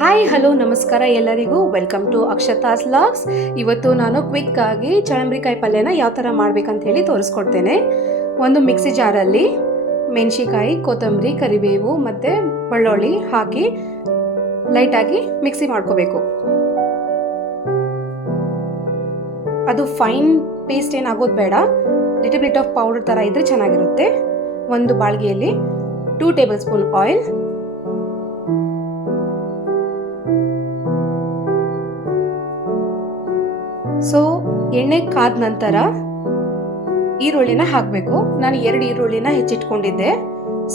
Hi hello ನಮಸ್ಕಾರ ಎಲ್ಲರಿಗೂ. Welcome to Akshata's vlogs. ಇವತ್ತು ನಾನು ಕ್ವಿಕ್ ಆಗಿ ಚಳಂಬ್ರಿಕಾಯಿ ಪಲ್ಯನ ಯಾವ ಥರ ಮಾಡ್ಬೇಕಂತ ಹೇಳಿ ತೋರಿಸ್ಕೊಡ್ತೇನೆ. ಒಂದು ಮಿಕ್ಸಿ ಜಾರಲ್ಲಿ ಮೆಣಸಿಕಾಯಿ, ಕೊತ್ತಂಬರಿ, ಕರಿಬೇವು ಮತ್ತು ಬೆಳ್ಳುಳ್ಳಿ ಹಾಕಿ ಲೈಟಾಗಿ ಮಿಕ್ಸಿ ಮಾಡ್ಕೋಬೇಕು. ಅದು ಫೈನ್ ಪೇಸ್ಟ್ ಏನಾಗೋದು ಬೇಡ, ಲಿಟಲ್ ಬಿಟ್ ಆಫ್ ಪೌಡರ್ ಥರ ಇದ್ರೆ ಚೆನ್ನಾಗಿರುತ್ತೆ. ಒಂದು ಬಾಳ್ಗೆಯಲ್ಲಿ 2 ಟೇಬಲ್ ಸ್ಪೂನ್ ಆಯಿಲ್, ಸೊ ಎಣ್ಣೆ ಕಾದ ನಂತರ ಈರುಳ್ಳಿನ ಹಾಕಬೇಕು. ನಾನು 2 ಈರುಳ್ಳಿನ ಹೆಚ್ಚಿಟ್ಕೊಂಡಿದ್ದೆ,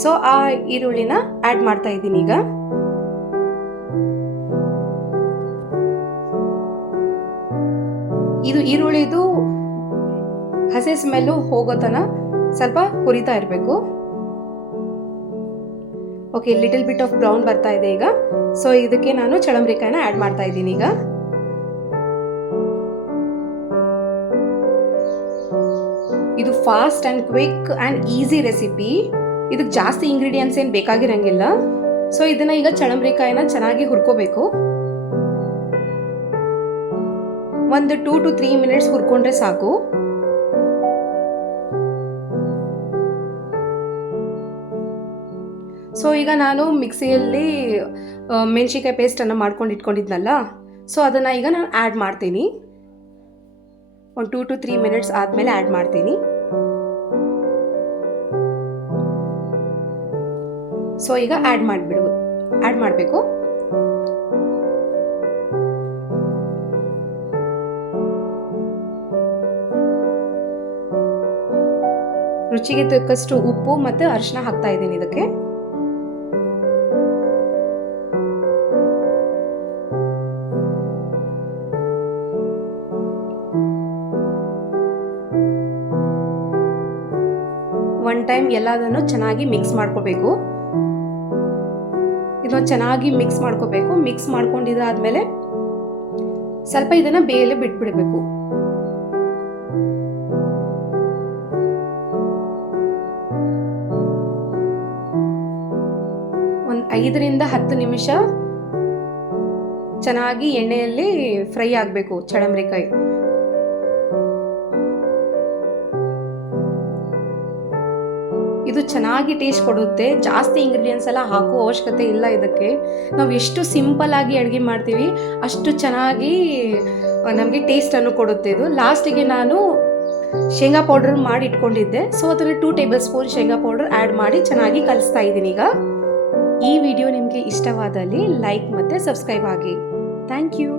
ಸೊ ಆ ಈರುಳ್ಳಿನ ಆ್ಯಡ್ ಮಾಡ್ತಾ ಇದ್ದೀನಿ. ಈಗ ಇದು ಈರುಳ್ಳಿದು ಹಸಿ ಸ್ಮೆಲ್ಲು ಹೋಗೋತನ ಸ್ವಲ್ಪ ಹುರಿತಾ ಇರಬೇಕು. Okay, little bit of brown ಬರ್ತಾ ಇದೆ ಈಗ. ಸೊ ಇದಕ್ಕೆ ನಾನು ಚಳಂಬ್ರಿಕಾಯಿನ ಆ್ಯಡ್ ಮಾಡ್ತಾ ಇದ್ದೀನಿ. ಈಗ ಇದು fast and quick and easy recipe. ಇದಕ್ಕೆ ಜಾಸ್ತಿ ಇಂಗ್ರೀಡಿಯೆಂಟ್ಸ್ ಏನು ಬೇಕಾಗಿರಂಗಿಲ್ಲ. ಸೊ ಇದನ್ನ ಈಗ ಚಳಂಬ್ರಿಕಾಯಿನ ಚೆನ್ನಾಗಿ ಹುರ್ಕೋಬೇಕು. ಒಂದು 2 to 3 ಮಿನಿಟ್ಸ್ ಹುರ್ಕೊಂಡ್ರೆ ಸಾಕು. ಸೊ ಈಗ ನಾನು ಮಿಕ್ಸಿಯಲ್ಲಿ ಮೆಣಸಿಕಾಯಿ ಪೇಸ್ಟನ್ನು ಮಾಡ್ಕೊಂಡು ಇಟ್ಕೊಂಡಿದ್ನಲ್ಲ, ಸೊ ಅದನ್ನು ಈಗ ನಾನು ಆ್ಯಡ್ ಮಾಡ್ತೀನಿ. ಒಂದು 2 to 3 ಮಿನಿಟ್ಸ್ ಆದಮೇಲೆ ಆ್ಯಡ್ ಮಾಡ್ತೀನಿ. ಸೊ ಈಗ ಆ್ಯಡ್ ಮಾಡಬೇಕು. ರುಚಿಗೆ ತಕ್ಕಷ್ಟು ಉಪ್ಪು ಮತ್ತು ಅರಿಶಿನ ಹಾಕ್ತಾ ಇದ್ದೀನಿ ಇದಕ್ಕೆ. ಒನ್ ಟೈಮ್ ಎಲ್ಲದನ್ನು ಚೆನ್ನಾಗಿ ಮಿಕ್ಸ್ ಮಾಡ್ಕೋಬೇಕು. ಇದನ್ನು ಚೆನ್ನಾಗಿ ಮಿಕ್ಸ್ ಮಾಡ್ಕೋಬೇಕು. ಮಿಕ್ಸ್ ಮಾಡ್ಕೊಂಡಿದ್ದಾದ್ಮೇಲೆ ಸ್ವಲ್ಪ ಇದನ್ನ ಬೇಯಲು ಬಿಟ್ಬಿಡಬೇಕು. ಒಂದು 5 ರಿಂದ 10 ನಿಮಿಷ ಚೆನ್ನಾಗಿ ಎಣ್ಣೆಯಲ್ಲಿ ಫ್ರೈ ಆಗಬೇಕು ಚಳಂಬ್ರಿಕಾಯಿ. ಇದು ಚೆನ್ನಾಗಿ ಟೇಸ್ಟ್ ಕೊಡುತ್ತೆ. ಜಾಸ್ತಿ ಇಂಗ್ರೀಡಿಯೆಂಟ್ಸ್ ಎಲ್ಲ ಹಾಕೋ ಅವಶ್ಯಕತೆ ಇಲ್ಲ ಇದಕ್ಕೆ. ನಾವು ಎಷ್ಟು ಸಿಂಪಲ್ ಆಗಿ ಅಡುಗೆ ಮಾಡ್ತೀವಿ ಅಷ್ಟು ಚೆನ್ನಾಗಿ ನಮಗೆ ಟೇಸ್ಟನ್ನು ಕೊಡುತ್ತೆ ಇದು. ಲಾಸ್ಟಿಗೆ ನಾನು ಶೇಂಗಾ ಪೌಡರ್ ಮಾಡಿ ಇಟ್ಕೊಂಡಿದ್ದೆ, ಸೊ ಅದನ್ನು 2 ಟೇಬಲ್ ಸ್ಪೂನ್ ಶೇಂಗಾ ಪೌಡರ್ ಆ್ಯಡ್ ಮಾಡಿ ಚೆನ್ನಾಗಿ ಕಲಿಸ್ತಾ ಇದ್ದೀನಿ. ಈಗ ಈ ವಿಡಿಯೋ ನಿಮಗೆ ಇಷ್ಟವಾದಲ್ಲಿ ಲೈಕ್ ಮತ್ತು ಸಬ್ಸ್ಕ್ರೈಬ್ ಆಗಿ. Thank you.